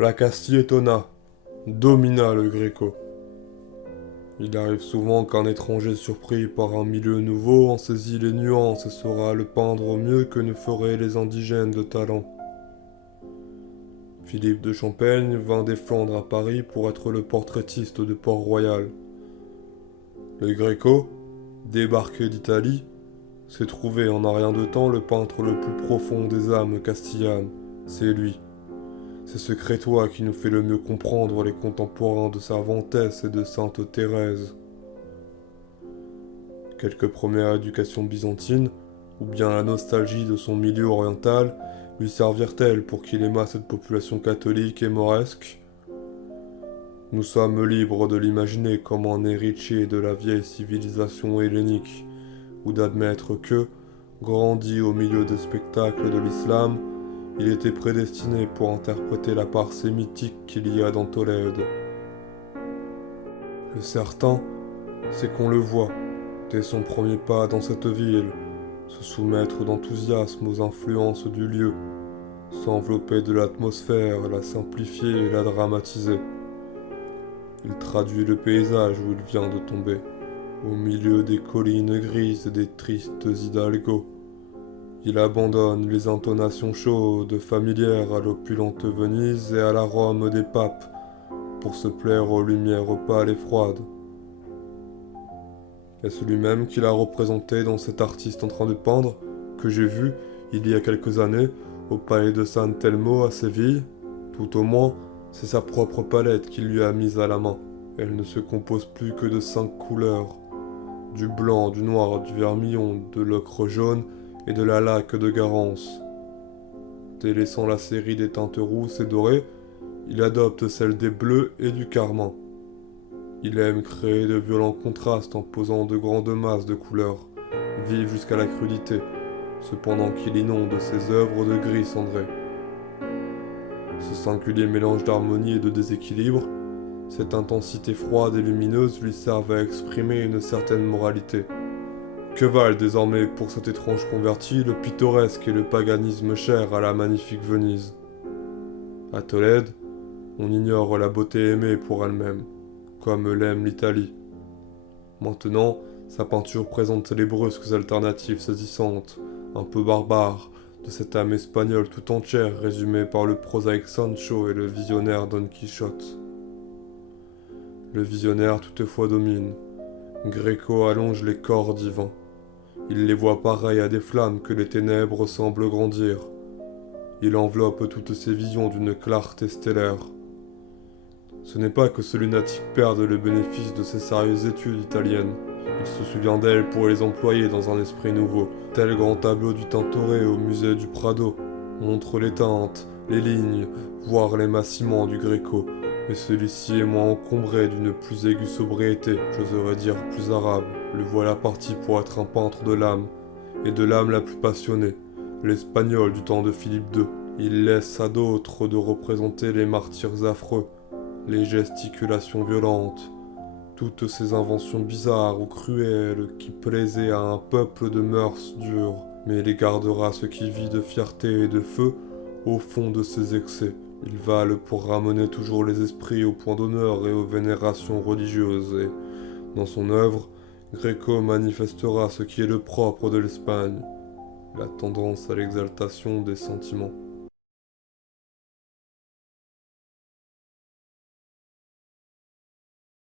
La Castille étonna, domina le Gréco. Il arrive souvent qu'un étranger surpris par un milieu nouveau en saisit les nuances et saura le peindre mieux que ne feraient les indigènes de talent. Philippe de Champaigne vint des Flandres à Paris pour être le portraitiste de Port-Royal. Le Gréco, débarqué d'Italie, s'est trouvé en un rien de temps le peintre le plus profond des âmes castillanes. C'est lui. C'est ce Crétois qui nous fait le mieux comprendre les contemporains de Cervantes et de Sainte Thérèse. Quelques premières éducations byzantines, ou bien la nostalgie de son milieu oriental, lui servirent-elles pour qu'il aimât cette population catholique et mauresque? Nous sommes libres de l'imaginer comme un héritier de la vieille civilisation hellénique, ou d'admettre que, grandi au milieu des spectacles de l'islam, il était prédestiné pour interpréter la part sémitique qu'il y a dans Tolède. Le certain, c'est qu'on le voit, dès son premier pas dans cette ville, se soumettre d'enthousiasme aux influences du lieu, s'envelopper de l'atmosphère, la simplifier et la dramatiser. Il traduit le paysage où il vient de tomber, au milieu des collines grises et des tristes hidalgos. Il abandonne les intonations chaudes, familières à l'opulente Venise et à la Rome des papes, pour se plaire aux lumières pâles et froides. Est-ce lui-même qui l'a représenté dans cet artiste en train de peindre, que j'ai vu, il y a quelques années, au palais de San Telmo à Séville? Tout au moins, c'est sa propre palette qu'il lui a mise à la main. Elle ne se compose plus que de 5 couleurs. Du blanc, du noir, du vermillon, de l'ocre jaune et de la laque de Garance. Délaissant la série des teintes rousses et dorées, il adopte celle des bleus et du carmin. Il aime créer de violents contrastes en posant de grandes masses de couleurs, vives jusqu'à la crudité, cependant qu'il inonde ses œuvres de gris cendré. Ce singulier mélange d'harmonie et de déséquilibre, cette intensité froide et lumineuse lui servent à exprimer une certaine moralité. Que valent désormais pour cet étrange converti le pittoresque et le paganisme cher à la magnifique Venise? À Tolède, on ignore la beauté aimée pour elle-même, comme l'aime l'Italie. Maintenant, sa peinture présente les brusques alternatives saisissantes, un peu barbares, de cette âme espagnole tout entière résumée par le prosaïque Sancho et le visionnaire Don Quichotte. Le visionnaire toutefois domine. Gréco allonge les corps divins. Il les voit pareils à des flammes que les ténèbres semblent grandir. Il enveloppe toutes ses visions d'une clarté stellaire. Ce n'est pas que ce lunatique perde le bénéfice de ses sérieuses études italiennes. Il se souvient d'elles pour les employer dans un esprit nouveau. Tel grand tableau du Tintoret au musée du Prado montre les teintes, les lignes, voire les massiments du Gréco. Mais celui-ci est moins encombré d'une plus aiguë sobriété, j'oserais dire plus arabe. Le voilà parti pour être un peintre de l'âme, et de l'âme la plus passionnée, l'espagnol du temps de Philippe II. Il laisse à d'autres de représenter les martyrs affreux, les gesticulations violentes, toutes ces inventions bizarres ou cruelles qui plaisaient à un peuple de mœurs dures, mais les gardera ce qui vit de fierté et de feu au fond de ses excès. Ils valent pour ramener toujours les esprits au point d'honneur et aux vénérations religieuses, et, dans son œuvre, Gréco manifestera ce qui est le propre de l'Espagne, la tendance à l'exaltation des sentiments.